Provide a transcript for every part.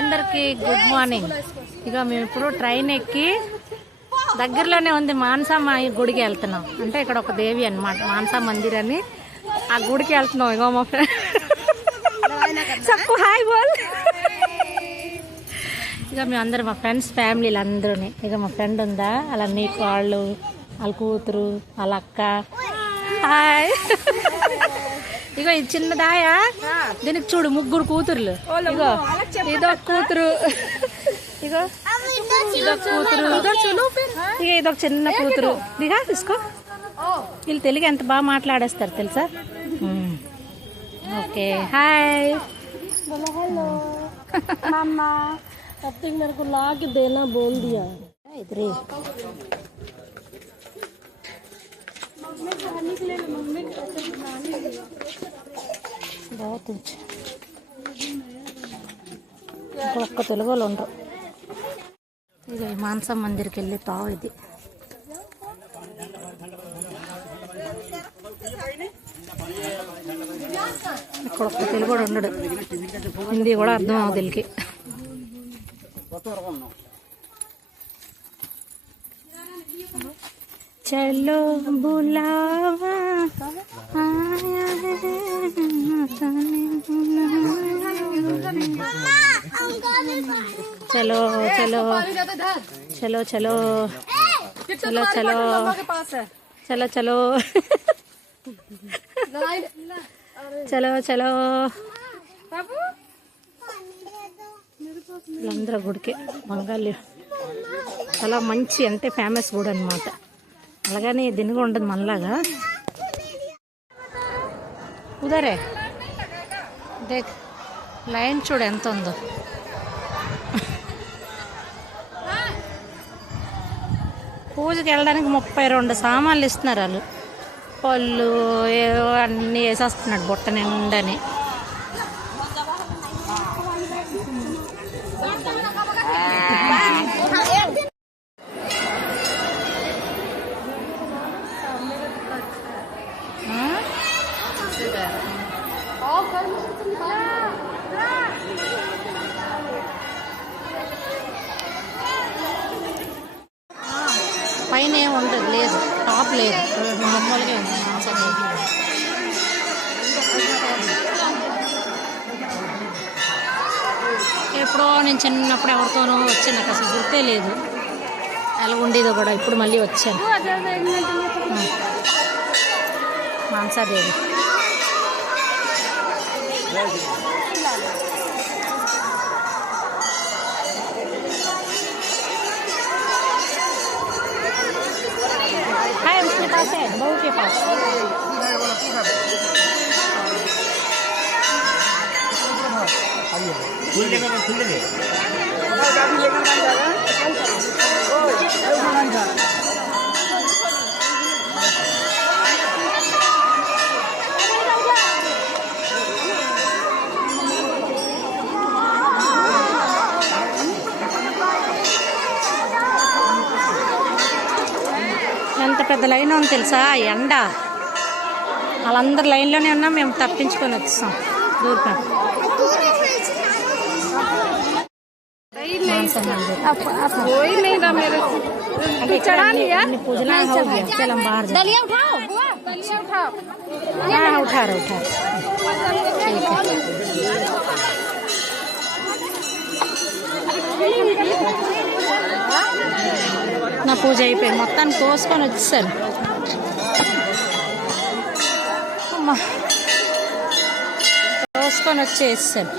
అందరికి good morning. ఇక మేము ఇప్పుడు ట్రైన్ ఎక్కి దగ్గరలోనే ఉంది మానసమ్మ గుడికి వెళ్తున్నాం. అంటే ఇక్కడ ఒక దేవి అన్నమాట, మానసా మందిర్ అని. ఆ గుడికి వెళ్తున్నాం. ఇగో మా ఫ్రెండ్ సక్కు హాయ్ బోల్. ఇక మేము అందరం మా ఫ్రెండ్స్ ఫ్యామిలీలు అందరూనే. ఇక మా ఫ్రెండ్ ఉందా, అలా నీకు వాళ్ళు, వాళ్ళ కూతురు, వాళ్ళ అక్క. హాయ్. ఇగో ఇది చిన్నదాయా, దీనికి చూడు ముగ్గురు కూతుర్లు. ఇగో ఇదో కూతురు, ఇగో ఇదో కూతురు, ఇక ఇదొక చిన్న కూతురు. దిగా తీసుకో. వీళ్ళు తెలుగు ఎంత బాగా మాట్లాడేస్తారు తెలుసా. Okay hi. अब तक मेरे को ला के देना बोल दिया। इधर बहुत ఒక్క తెలుగు వాళ్ళు ఉండరు. ఇక మానస మందిర్కి వెళ్ళి తావు ఇది. ఇక్కడ ఒక్క తెలుగు కూడా ఉండడు, హిందీ కూడా అర్థం అవ్వదు తెలుగుకి. चलो बुलावा आया है, चलो चलो चलो चलो चलो चलो चलो चलो चलो चलो వీళ్ళందరూ గుడికి మంగళ చాలా మంచి అంటే ఫేమస్ గుడి అనమాట. అలాగని దినుగా ఉండదు మనలాగా. ఉదరే దేక్ లైన్ చూడు ఎంత ఉందో. పూజకి వెళ్ళడానికి 32 సామాన్లు ఇస్తున్నారు వాళ్ళు. పళ్ళు ఏవో అన్నీ వేసేస్తున్నాడు బుట్ట నిండని. పైన ఏమి ఉండదు, లేదు టాప్ లేదు, మామూలుగా ఉంది. ఎప్పుడో నేను చిన్నప్పుడు ఎవరితోనో వచ్చాను, నాకు అసలు గుర్తే లేదు ఎలా ఉండేదో కూడా. ఇప్పుడు మళ్ళీ వచ్చాను. మానసాదేవి. हाय उसके पास है, बहू के पास. ఎంత పెద్ద లైన్ ఉంది తెలుసా, ఎండ. వాళ్ళందరు లైన్లోనే ఉన్నా, మేము తప్పించుకొని వచ్చాం దూరం. ఉఠారు నా పూజ అయిపోయింది, మొత్తాన్ని కోసుకొని వచ్చేసాను. అమ్మా కోసుకొని వచ్చేసాను.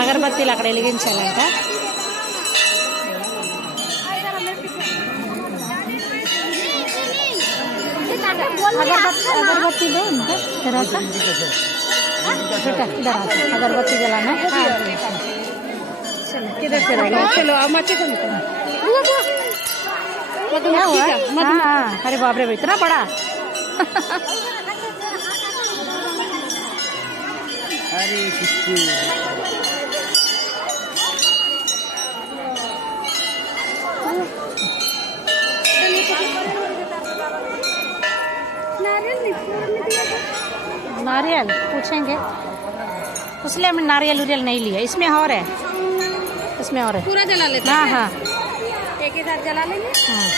అగరబత్తీలు అక్కడ వెలిగించాలంట. అగరబత్తీలో ఇంకా తర్వాత अगरबत्ती जलाना. किधर से रहेगा? चलो आप मत चलो. क्या हुआ? हाँ, अरे बाप रे इतना बड़ा. अरे किसकी नारियल पूछेंगे उसलिए हमने नारियल उरियल नहीं लिया इसमें और है इसमें और है पूरा जला लेते हाँ हाँ एक ही साथ जला लेंगे हाँ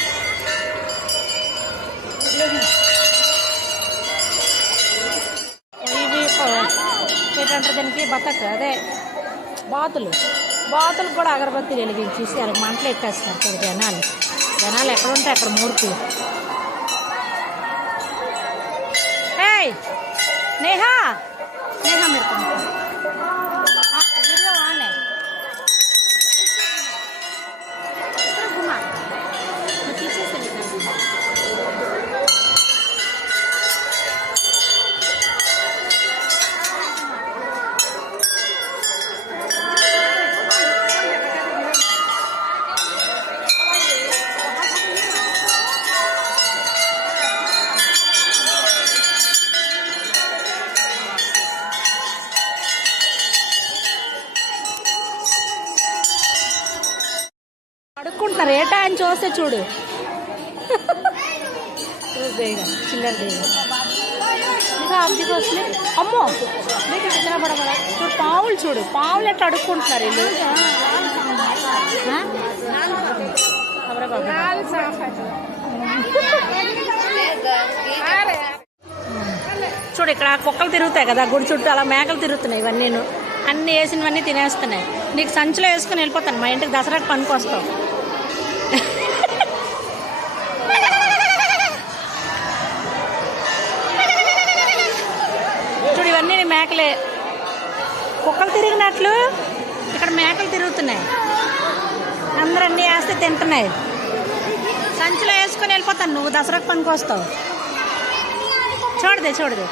ఇవి ఏంటంటే దానికి బతక అదే బాతులు కూడా అగరబత్తి వెలిగించి వాళ్ళకి మంటలు ఎక్కేస్తారు కదా జనాలు ఎక్కడ ఉంటే అక్కడ మూర్తులు ఏయ్ నేహా मेरे को वीडियो ऑन है इस तरह घुमा मैं पीछे से निकालूंगा అడుక్కుంటున్నారు ఏటా అని చూస్తే చూడు చిల్లర ఇంకా అబ్దికి వస్తుంది అమ్మో నీకు ఇతర పడబడ చూడు పావులు ఎట్లా అడుక్కుంటున్నారు వీళ్ళు చూడు ఇక్కడ కుక్కలు తిరుగుతాయి కదా గుడి చుట్టూ అలా మేకలు తిరుగుతున్నాయి ఇవన్నీ అన్ని వేసినవన్నీ తినేస్తున్నాయి నీకు సంచిలో వేసుకుని వెళ్ళిపోతాను మా ఇంటికి దసరాకి పనికి వస్తావు చూడు ఇవన్నీ మేకలే కుక్కలు తిరిగినట్లు ఇక్కడ మేకలు తిరుగుతున్నాయి అందరూ అన్నీ వేస్తే తింటున్నాయి సంచిలో వేసుకొని వెళ్ళిపోతాను నువ్వు దసరాకి పనికి వస్తావు చూడదే